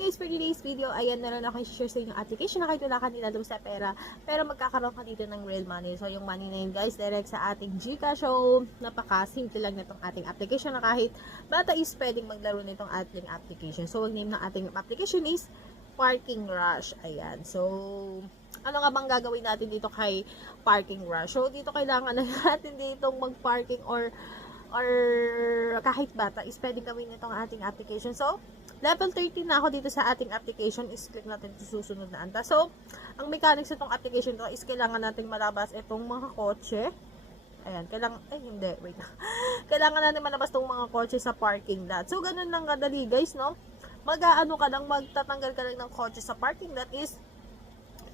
guys, for today's video, ayan, meron ako i-share sa inyo application na kahit wala ka nilalabas sa pera, pero magkakaroon ka dito ng real money. So, yung money na yun guys, direct sa ating GCash. So, napaka-simple lang nitong ating application na kahit bata is pwedeng maglaro nitong ating application. So, ang name ng ating application is Parking Rush. Ayan. So, ano nga bang gagawin natin dito kay Parking Rush? So, dito kailangan na natin dito mag-parking or kahit bata is pwedeng gawin itong ating application. So, level 13 na ako dito sa ating application is click natin sa susunod na anta. So, ang mechanics itong application to is kailangan nating malabas itong mga kotse. Ayan, kailangan natin malabas itong mga kotse sa parking lot. So, ganun lang kadali guys, no? Mag-aano ka lang, magtatanggal ka lang ng kotse sa parking lot is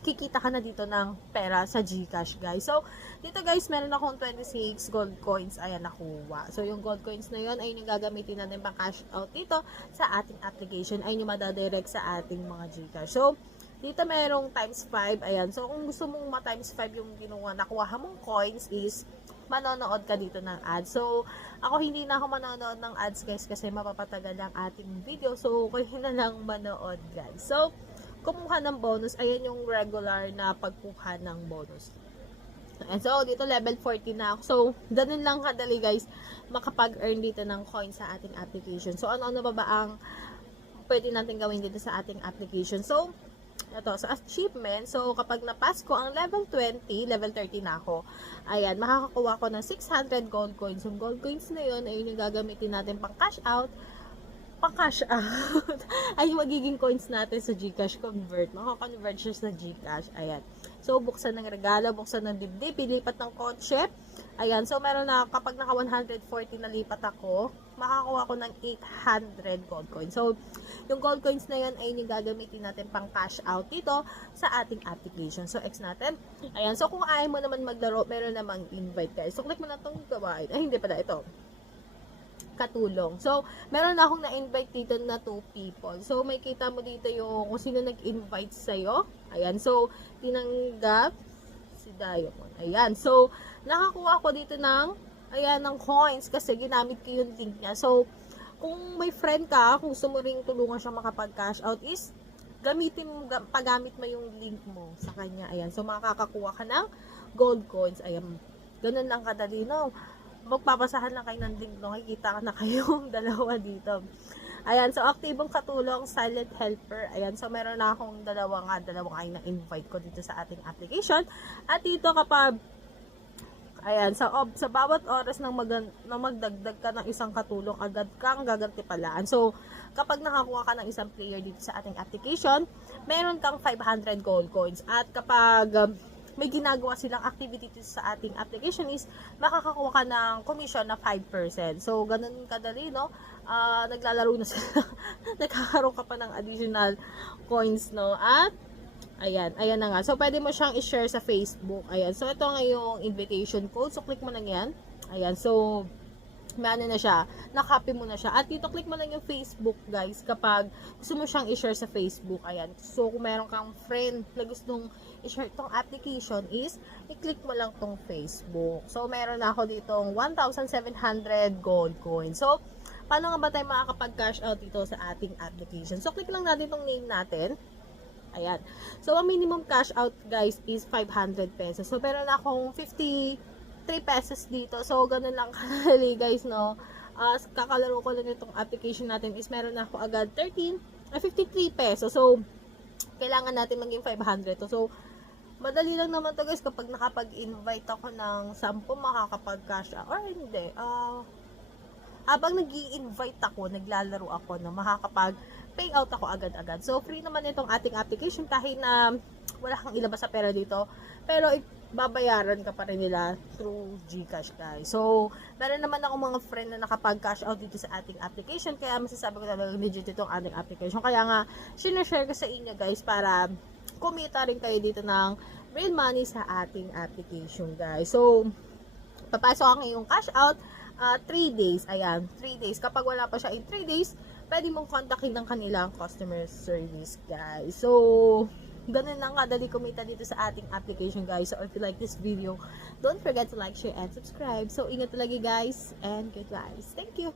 kikita ka na dito ng pera sa GCash guys. So, dito guys, meron akong 26 gold coins. Ayan, nakuha. So, yung gold coins na yun, ayun yung gagamitin natin pang cash out dito sa ating application. Ayun yung madadirect sa ating mga GCash. So, dito merong times 5. Ayan. So, kung gusto mong ma-times 5 yung nakuha mong coins is manonood ka dito ng ads. So, ako hindi na ako manonood ng ads guys kasi mapapatagal ang ating video. So, kayo na lang manood guys. So, kumuha ng bonus, ayan yung regular na pagkuha ng bonus. And so, dito level 14 na ako. So, ganun lang kadali guys, makapag-earn dito ng coins sa ating application. So, ano-ano ba ang pwede natin gawin dito sa ating application? So, ito, sa achievement, so kapag napas ko ang level 20, level 30 na ako, ayan, makakakuha ko ng 600 gold coins. Yung gold coins na yun, ayun yung gagamitin natin pang cash out, ay magiging coins natin sa GCash convert. Maka-convert siya sa GCash. Ayan. So, buksan ng regalo, buksan ng dibdib, ilipat ng kotse. Ayan. So, meron na, kapag naka 140 na lipat ako, makakuha ko ng 800 gold coins. So, yung gold coins na yun ay yung gagamitin natin pang cash out dito sa ating application. So, X natin. Ayan. So, kung ayaw mo naman maglaro, meron namang invite guys. So, click mo na itong gawain. Ay, hindi pala ito. Katulong. So, meron na akong na-invite dito na 2 people. So, may kita mo dito yung kung sino nag-invite sa'yo. Ayan. So, tinanggap si Diamond. Ayan. So, nakakuha ko dito ng, ayan, ng coins kasi ginamit ko yung link niya. So, kung may friend ka, kung gusto mo ring tulungan siya makapag-cash out is, paggamit mo yung link mo sa kanya. Ayan. So, makakakuha ka ng gold coins. Ayan. Ganun lang kadali, no? Magpapasahan lang kayo ng link, no? Kikita na kayong dalawa dito. Ayan, so aktibong katulong, silent helper. Ayan, so meron na akong dalawang ay na-invite ko dito sa ating application. At dito kapag, ayan, sa bawat oras na magdagdag ka ng isang katulong, agad kang gagantipalaan. So, kapag nakakuha ka ng isang player dito sa ating application, meron kang 500 gold coins. At kapag may ginagawa silang activity sa ating application is makakakuha ka ng commission na 5%. So, ganun kadali, no? Naglalaro na sila. Nagkakaroon ka pa ng additional coins, no? At, ayan na nga. So, pwede mo siyang i-share sa Facebook. Ayan. So, ito nga yung invitation code. So, click mo lang yan. Ayan. So, may na siya. Nakopy mo na siya. At dito, click mo lang yung Facebook, guys, kapag gusto mo siyang i-share sa Facebook. Ayan. So, kung meron kang friend na gustong i-share itong application is, i-click mo lang tong Facebook. So, meron na ako ditong 1,700 gold coins. So, paano nga ba tayo makakapag-cash out dito sa ating application? So, click lang natin itong name natin. Ayan. So, ang minimum cash out, guys, is 500 pesos. So, meron na akong 53 pesos dito. So, ganun lang kadali, guys, no? Kakalaro ko lang itong application natin is meron na ako agad 53 pesos. So, kailangan natin maging 500 to. So, madali lang naman to guys kapag nakapag-invite ako ng 10 makakapag-cash out. Or hindi. Habang nag-i-invite ako, naglalaro ako, no, makakapag-payout ako agad-agad. So, free naman itong ating application kahit na wala kang ilabas sa pera dito. Pero, babayaran ka pa rin nila through GCash guys. So, meron naman ako mga friend na nakapag-cash out dito sa ating application. Kaya masasabi ko talaga legit itong ating application. Kaya nga, sinashare ko sa inyo guys para kumita rin kayo dito ng real money sa ating application guys. So, papasok ang iyong cash out 3 days. Ayan, 3 days. Kapag wala pa siya in 3 days, pwede mong kontakin ng kanilang customer service guys. So, ganun lang kadali kumita dito sa ating application guys. So, if you like this video, don't forget to like, share, and subscribe. So, ingat talaga guys, and goodbye. Thank you!